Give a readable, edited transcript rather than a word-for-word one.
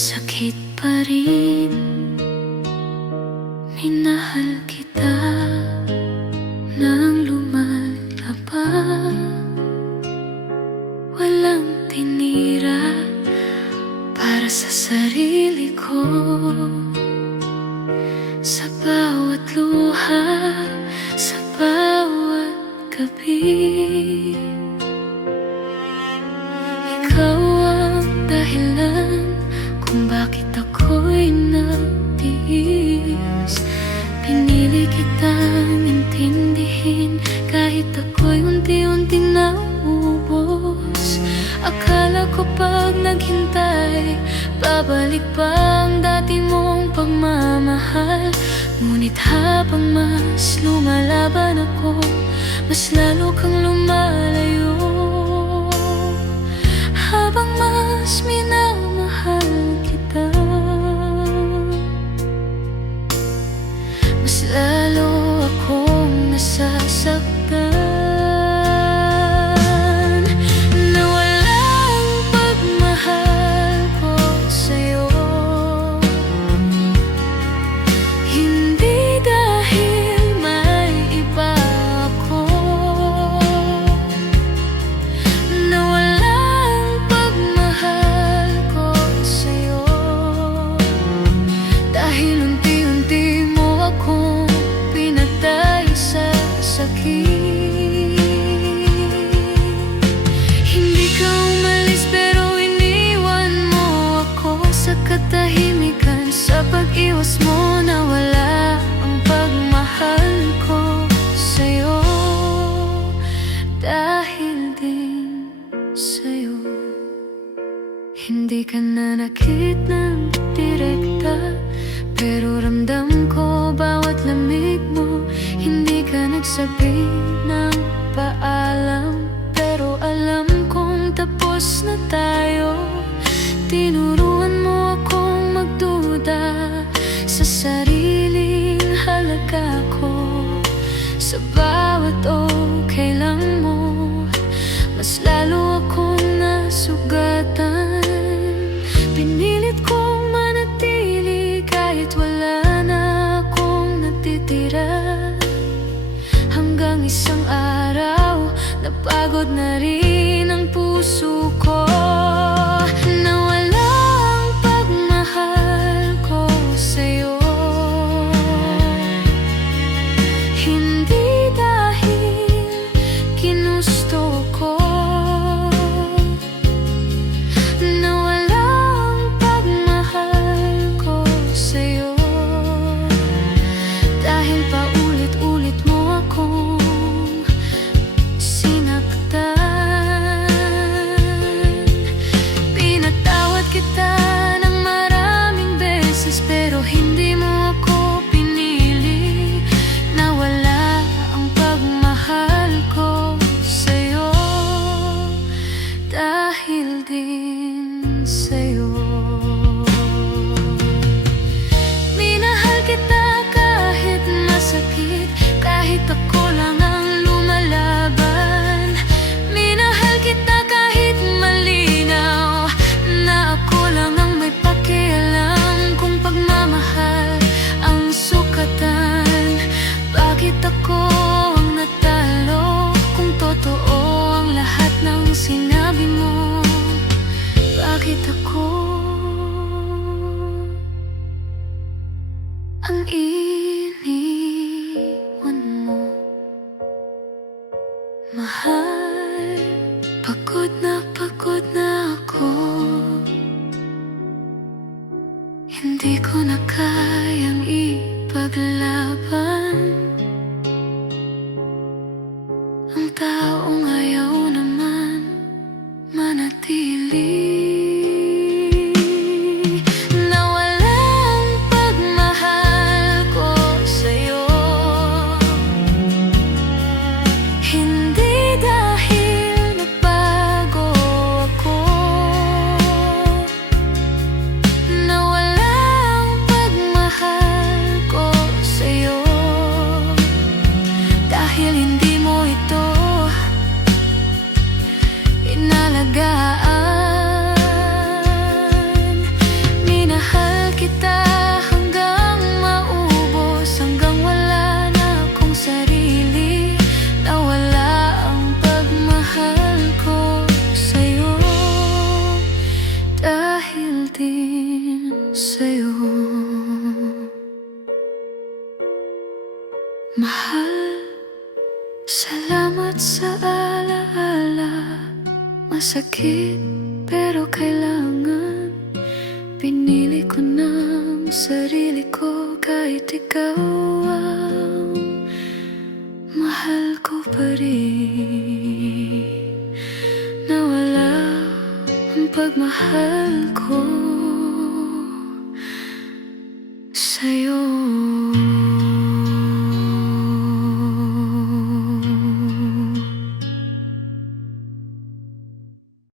masakit pa rin. Minahal kita nang lumalabang, walang tinira para sa sarili ko. Sa bawat luha, sa bawat gabi, ikaw ang dahilan kung bakit ako'y nagtiis. Pinili kitang intindihin kahit ako'y unti-unti naubos. Akala ko pag naghintay, babalik pa ang dati mong pagmamahal. Ngunit habang mas lumalaban ako, mas lalo kang lumalayo. Habang mas minamahal kita, mas lalo akong nasasaktan. Hindi ka umalis pero iniwan mo ako sa katahimikan. Sa pag-iwas mo nawala ang pagmahal ko sa'yo. Dahil din sa'yo, hindi ka nanakit ng direkta, pero ramdam ko bawat lamig mo. Hindi ka nagsabi ng paalam, pero alam kong tapos na tayo. Tinuruan mo akong magduda sa sariling halaga ko. Sa bawat okay lang mo, mas lalo akong nasugatan. Pinilit kong manatili kahit wala na akong natitira. Hanggang isang araw, napagod na rin ang puso ko. Nawala ang pagmahal ko sa'yo. Hindi dahil ginusto ko. Nawala ang pagmahal ko sa'yo dahil paulit-ulit mo akong sinaktan. Pinatawad kita ng maraming beses, pero hindi mo ako pinili. Nawala ang pagmahal ko sa'yo dahil din sa'yo. Minahal kita kahit masakit, kahit ako lang ang lumalaban. Minahal kita kahit malinaw na ako lang ang may pakialam. Kung pagmamahal ang sukatan, bakit ako ang natalo? Kung totoo ang lahat ng sinabi mo, bakit ako ang iniwan mo? Mahal, pagod na ako. Hindi ko na kayang ipaglaban ang taong ayaw naman manatili. Nawala ang pagmahal ko sa'yo. Hindi dahil nagbago ako. Nawala ang pagmahal ko sa'yo dahil hindi mo ito inalagaan. masakit, pero kailangan pinili ko ng sarili ko. Kahit ikaw ang mahal ko pa rin, nawala ang pagmahal ko.